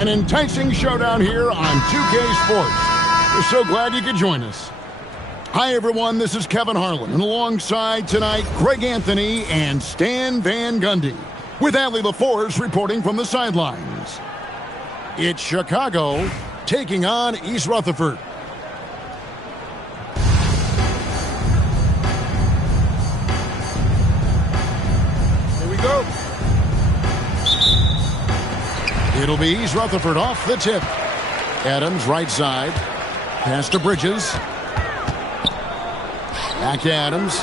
An enticing showdown here on 2K Sports. We're so glad you could join us. Hi, everyone. This is Kevin Harlan, and alongside tonight, Greg Anthony and Stan Van Gundy, with Allie LaForce reporting from the sidelines. It's Chicago taking on East Rutherford. Here we go. It'll be East Rutherford off the tip. Adams, right side. Pass to Bridges. Back to Adams.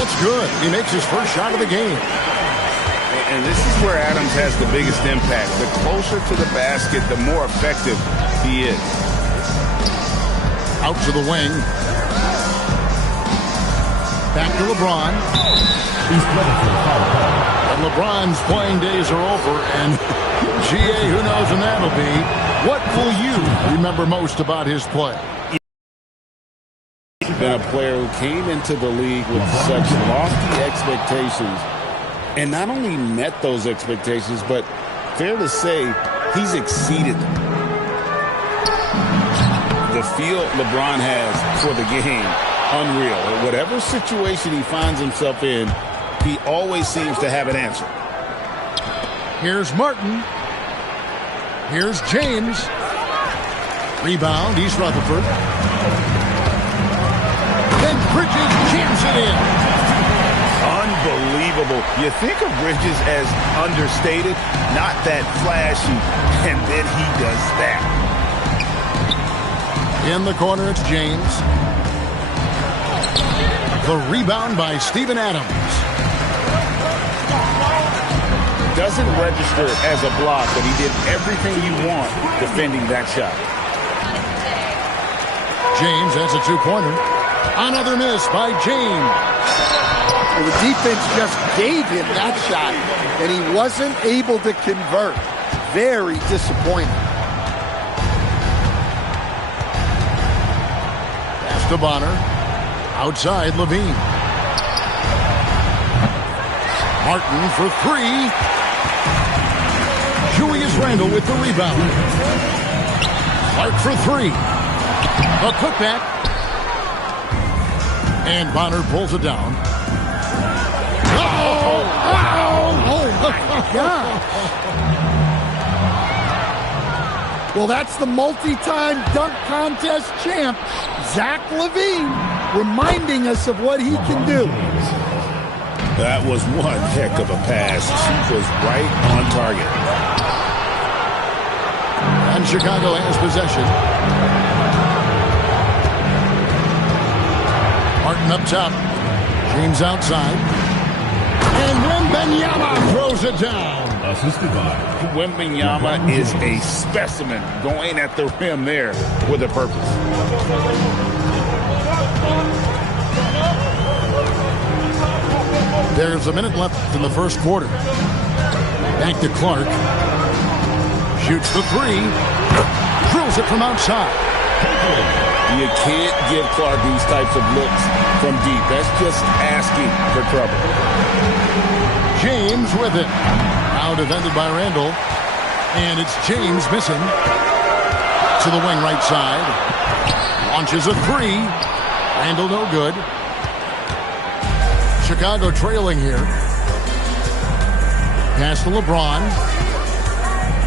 It's good. He makes his first shot of the game. And this is where Adams has the biggest impact. The closer to the basket, the more effective he is. Out to the wing. Back to LeBron. And LeBron's playing days are over, and GA, who knows when that'll be. What will you remember most about his play? He's been a player who came into the league with such lofty expectations and not only met those expectations, but fair to say, he's exceeded them. The feel LeBron has for the game, unreal. Whatever situation he finds himself in, he always seems to have an answer. Here's Martin. Here's James. Rebound, East Rutherford. Then Bridges jams it in. Unbelievable. You think of Bridges as understated, not that flashy, and then he does that. In the corner, it's James. The rebound by Steven Adams. Doesn't register as a block, but he did everything you want defending that shot. James, that's a two-pointer. Another miss by James. Well, the defense just gave him that shot, and he wasn't able to convert. Very disappointing. Pass to Bonner. Outside, Levine. Martin for three. Julius Randle with the rebound. Clark for three. A putback. And Bonner pulls it down. Oh, my God. Well, that's the multi-time dunk contest champ, Zach LaVine, reminding us of what he can do. That was one heck of a pass. She was right on target. And Chicago has possession. Martin up top. James outside. And Wembanyama throws it down. Assisted by Wembanyama is a specimen going at the rim there with a purpose. There's a minute left in the first quarter. Back to Clark. Shoots the three. Drills it from outside. You can't give Clark these types of looks from deep. That's just asking for trouble. James with it. Now defended by Randle. And it's James missing. To the wing right side. Launches a three. Randle no good. Chicago trailing here. Pass to LeBron.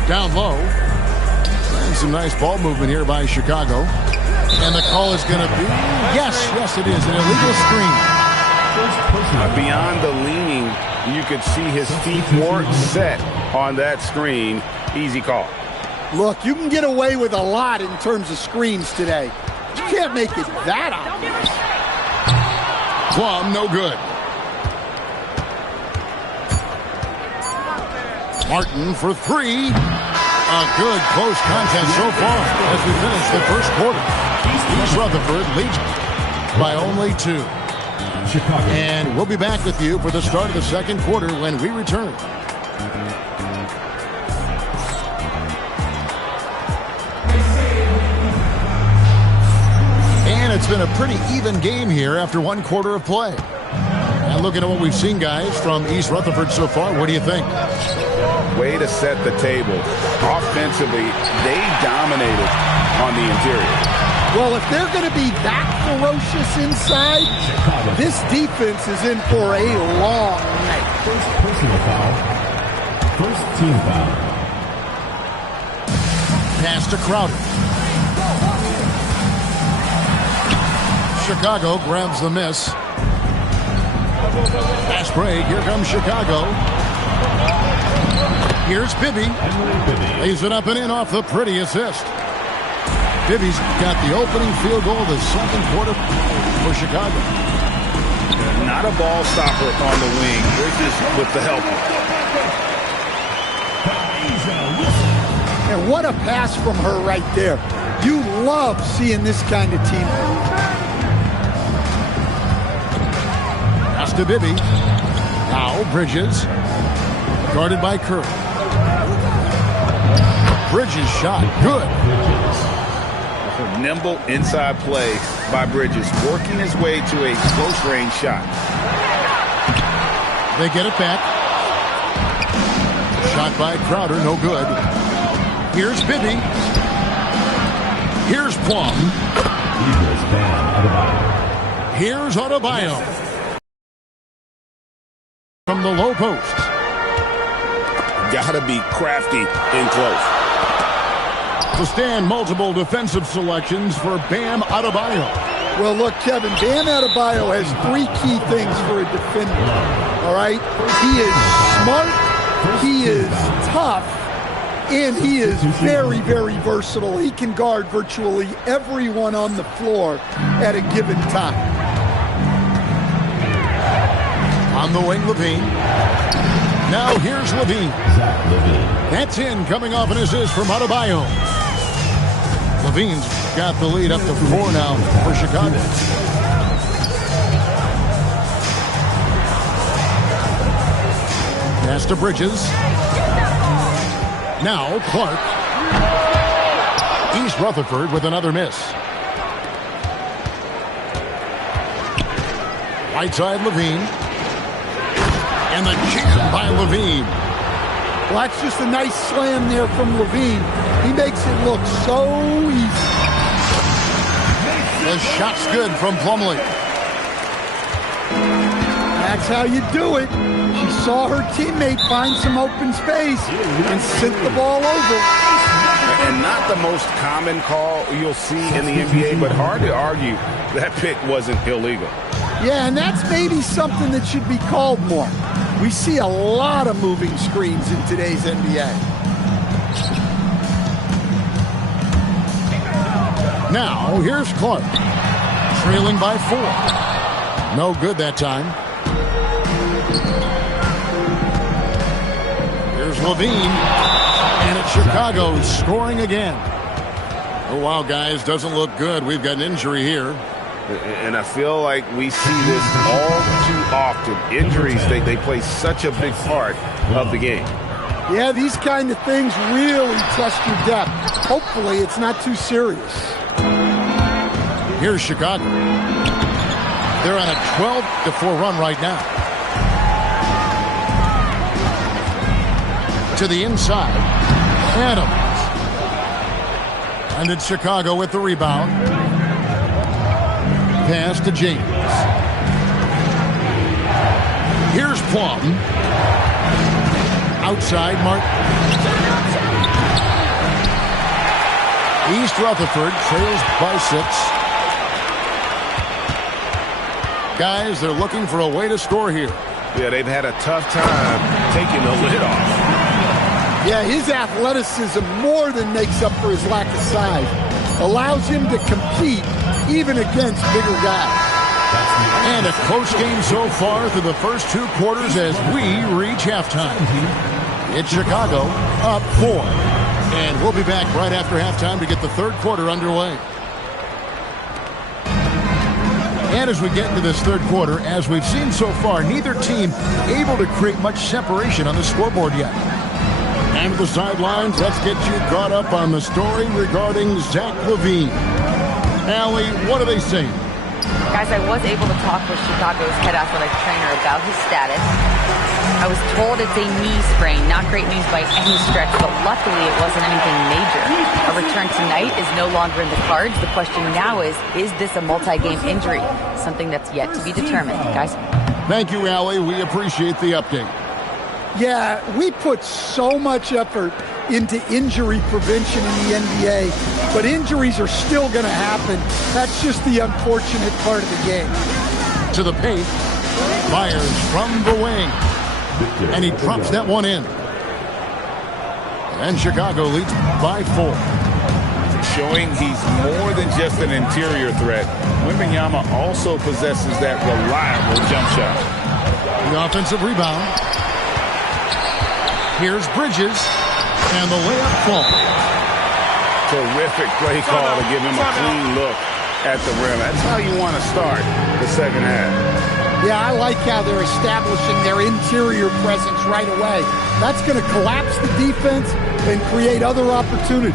Down low. And some nice ball movement here by Chicago. And the call is going to be, yes, it is, an illegal screen. Beyond the leaning, you could see his feet weren't set on that screen. Easy call. Look, you can get away with a lot in terms of screens today. You can't make it that obvious. Plum, no good. Martin for three. A good close contest so far as we finish the first quarter. East Rutherford leads by only 2. And we'll be back with you for the start of the second quarter when we return. And it's been a pretty even game here after one quarter of play. And looking at what we've seen, guys, from East Rutherford so far, what do you think? way to set the table. Offensively, they dominated on the interior. Well, if they're going to be that ferocious inside, this defense is in for a long night. First personal foul. First team foul. Pass to Crowder. Chicago grabs the miss. Fast break. Here comes Chicago. Here's Bibby. Lays it up and in off the pretty assist. Bibby's got the opening field goal of the second quarter for Chicago. Not a ball stopper on the wing. Bridges with the help. And what a pass from her right there. You love seeing this kind of team. Pass to Bibby. Now Bridges. Guarded by Curry. Bridges shot. Good. Nimble inside play by Bridges, working his way to a close-range shot. They get it back. Shot by Crowder, no good. Here's Bibby. Here's Plum. Here's Adebayo. From the low post. Gotta be crafty in close. To stand multiple defensive selections for Bam Adebayo. Well, look, Kevin, Bam Adebayo has three key things for a defender, all right? He is smart, he is tough, and he is very, very versatile. He can guard virtually everyone on the floor at a given time. On the wing, Levine. Now here's Levine. That's in, coming off an assist from Adebayo. Levine's got the lead up to 4 now for Chicago. Pass to Bridges. Now Clark. East Rutherford with another miss. Right side Levine. And the jam by Levine. Well, that's just a nice slam there from Levine. He makes it look so easy. The shot's good from Plumlee. That's how you do it. She saw her teammate find some open space and sent the ball over. And not the most common call you'll see in the NBA, but hard to argue that pick wasn't illegal. Yeah, and that's maybe something that should be called more. We see a lot of moving screens in today's NBA. Now, here's Clark. Trailing by 4. No good that time. Here's Levine. And it's Chicago scoring again. Oh, wow, guys. Doesn't look good. We've got an injury here. And I feel like we see this all too often. Injuries, they play such a big part of the game. Yeah, these kind of things really test your depth. Hopefully it's not too serious. Here's Chicago. They're on a 12-4 run right now. To the inside. Adams. And it's Chicago with the rebound. Pass to James. Here's Plum. Outside Martin. East Rutherford trails by 6. Guys, they're looking for a way to score here. Yeah, they've had a tough time taking the lid off. Yeah, his athleticism more than makes up for his lack of size. Allows him to compete even against bigger guys. And a close game so far through the first 2 quarters as we reach halftime. It's Chicago up 4. And we'll be back right after halftime to get the third quarter underway. And as we get into this third quarter, as we've seen so far, neither team able to create much separation on the scoreboard yet. And to the sidelines, let's get you caught up on the story regarding Zach LaVine. Allie, what are they saying? Guys, I was able to talk with Chicago's head athletic trainer about his status. I was told it's a knee sprain. Not great news by any stretch, but luckily it wasn't anything major. A return tonight is no longer in the cards. The question now is this a multi-game injury? Something that's yet to be determined. Guys? Thank you, Allie. We appreciate the update. Yeah, we put so much effort into injury prevention in the NBA, but injuries are still going to happen. That's just the unfortunate part of the game. To the paint, fires from the wing, and he drops that one in. And Chicago leads by 4. Showing he's more than just an interior threat. Wembanyama also possesses that reliable jump shot. The offensive rebound. Here's Bridges, and the layup falls. Terrific play call to give him a clean look at the rim. That's how you want to start the second half. Yeah, I like how they're establishing their interior presence right away. That's going to collapse the defense and create other opportunities.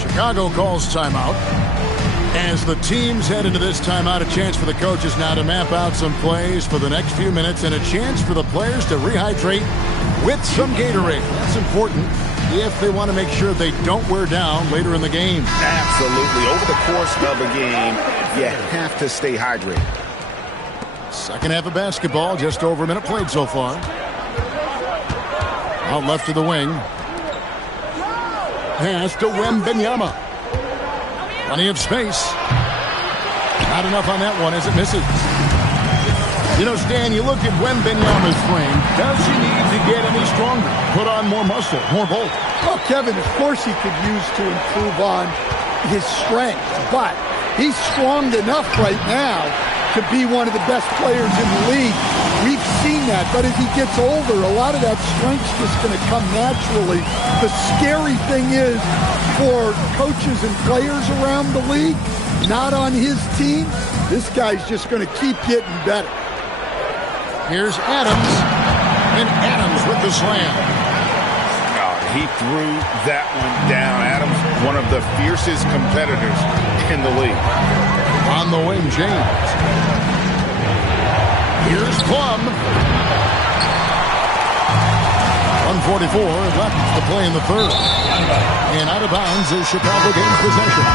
Chicago calls timeout. As the teams head into this timeout, a chance for the coaches now to map out some plays for the next few minutes and a chance for the players to rehydrate with some Gatorade. That's important if they want to make sure they don't wear down later in the game. Absolutely. Over the course of a game, you have to stay hydrated. Second half of basketball, just over a minute played so far. Out left to the wing. Pass to Wembanyama. Plenty of space. Not enough on that one as it misses. You know, Stan, you look at Wembanyama's frame. Does he need to get any stronger? Put on more muscle, more bulk? Well, Kevin, of course he could use to improve on his strength, but he's strong enough right now to be one of the best players in the league. We've seen that, but as he gets older, a lot of that strength's just going to come naturally. The scary thing is for coaches and players around the league, not on his team, this guy's just going to keep getting better. Here's Adams, and Adams with the slam. He threw that one down. Adams, one of the fiercest competitors in the league. On the wing, James. Here's Plum. 1:44 left to play in the third. And out of bounds is Chicago gains possession.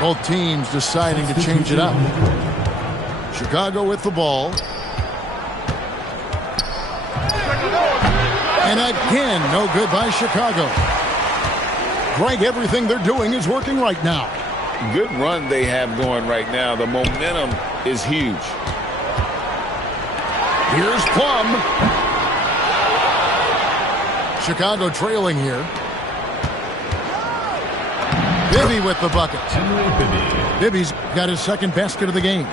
Both teams deciding to change it up. Chicago with the ball. And again, no good by Chicago. Greg, everything they're doing is working right now. Good run they have going right now. The momentum is huge. Here's Plum. Chicago trailing here. Bibby with the bucket. Bibby's got his second basket of the game.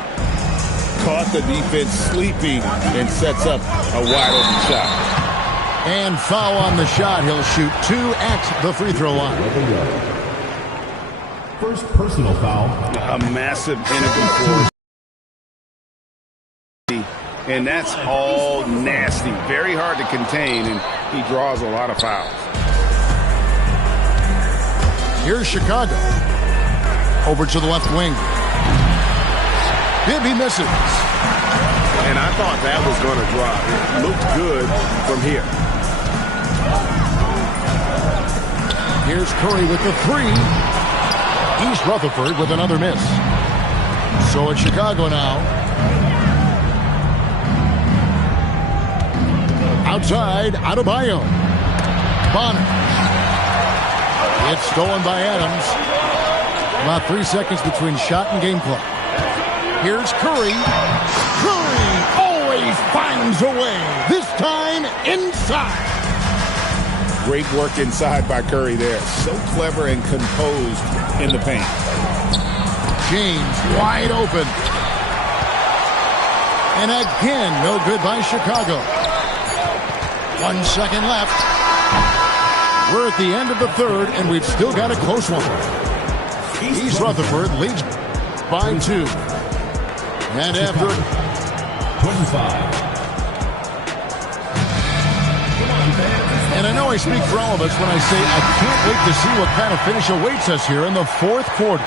Caught the defense sleeping and sets up a wide open shot. And foul on the shot. He'll shoot 2 at the free throw line. First personal foul. A massive penalty for, and that's all nasty. Very hard to contain, and he draws a lot of fouls. Here's Chicago. Over to the left wing. Bibby misses. And I thought that was going to drop. It looked good from here. Here's Curry with the 3. East Rutherford with another miss. So it's Chicago now. Outside, Adebayo. Bonner. It's stolen by Adams. About 3 seconds between shot and game clock. Here's Curry. Curry always finds a way. This time inside. Great work inside by Curry there. So clever and composed in the paint. James wide open. And again, no good by Chicago. 1 second left. We're at the end of the third, and we've still got a close one. East Rutherford leads by 2. And after 25. And I know I speak for all of us when I say I can't wait to see what kind of finish awaits us here in the fourth quarter.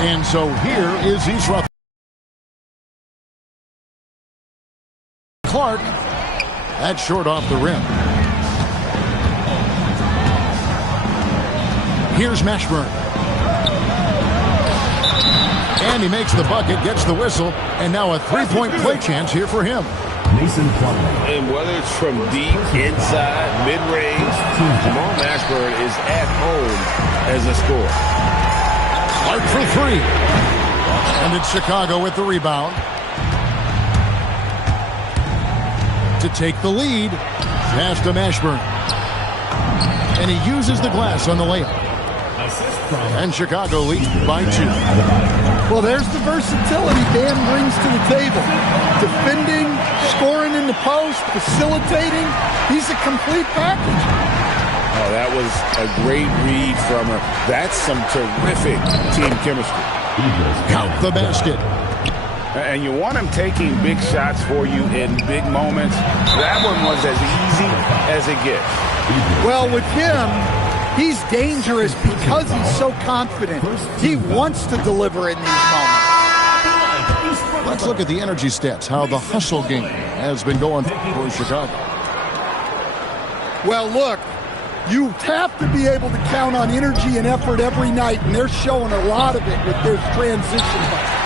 And so here is East Rutherford. Clark. That's short off the rim. Here's Mashburn. And he makes the bucket, gets the whistle, and now a three-point play chance here for him. Mason Plumlee. And whether it's from deep, inside, mid-range, Jamal Mashburn is at home as a scorer. Clark for three. And it's Chicago with the rebound. To take the lead, pass to Mashburn. And he uses the glass on the layup. And Chicago leads by 2. Well, there's the versatility Dan brings to the table. Defending, scoring in the post, facilitating. He's a complete package. Oh, that was a great read from her. That's some terrific team chemistry. Count the basket. And you want him taking big shots for you in big moments. That one was as easy as it gets. Well, with him, he's dangerous because he's so confident. He wants to deliver in these moments. Let's look at the energy stats, how the hustle game has been going for Chicago. Well, look, you have to be able to count on energy and effort every night, and they're showing a lot of it with their transition buckets.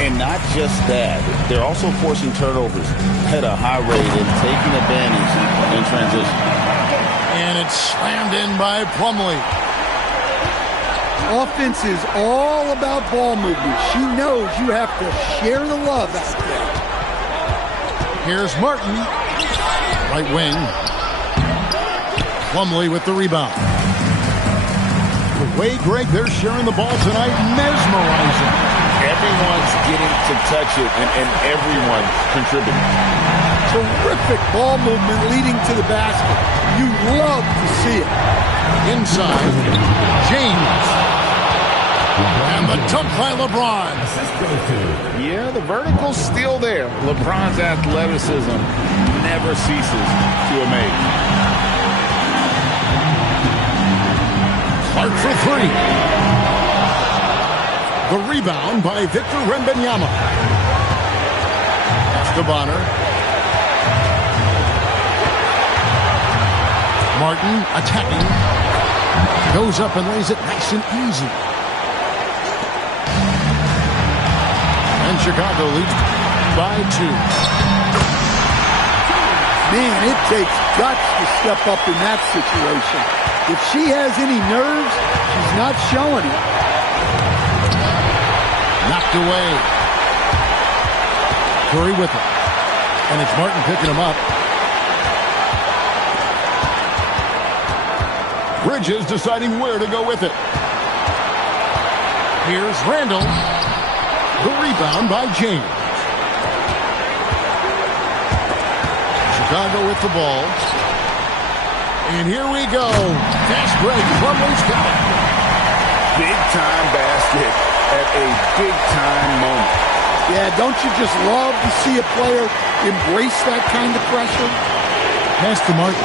And not just that, they're also forcing turnovers at a high rate and taking advantage in transition. And it's slammed in by Plumlee. Offense is all about ball movement. She knows you have to share the love out there. Here's Martin. Right wing. Plumlee with the rebound. The way, Greg, they're sharing the ball tonight, mesmerizing. Everyone's getting to touch it, and everyone contributing. Terrific ball movement leading to the basket. You love to see it. Inside, James. And the dunk by LeBron. Yeah, the vertical's still there. LeBron's athleticism never ceases to amaze. Clark for three. The rebound by Victor Wembanyama. That's to Bonner. Martin attacking. Goes up and lays it nice and easy. And Chicago leads by 2. Man, it takes guts to step up in that situation. If she has any nerves, she's not showing it. Knocked away. Curry with it. And it's Martin picking him up. Bridges deciding where to go with it. Here's Randall. The rebound by James. Chicago with the ball. And here we go. Fast break. Plumlee's got it. Big-time basket at a big-time moment. Yeah, don't you just love to see a player embrace that kind of pressure? Pass to Martin.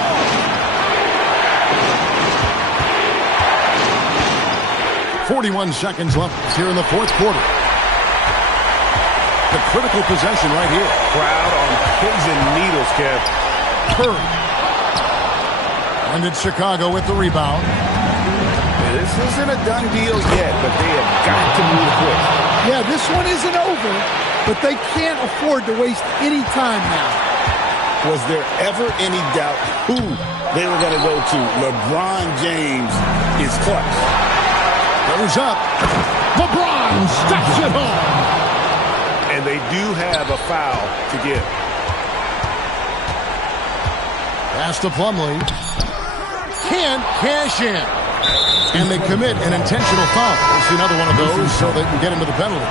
.41 seconds left here in the fourth quarter. The critical possession right here. Crowd on pins and needles, Kev. Curry. And it's Chicago with the rebound. This isn't a done deal yet, but they have got to move quick. Yeah, this one isn't over, but they can't afford to waste any time now. Was there ever any doubt who they were going to go to? LeBron James is clutch. Goes up. LeBron steps it home. And they do have a foul to give. Pass to Plumlee. Can't cash in. And they commit an intentional foul. We'll see another one of those so they can get into the penalty.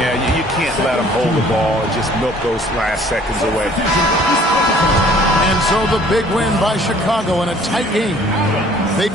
Yeah, you can't let them hold the ball and just milk those last seconds away. And so the big win by Chicago in a tight game. They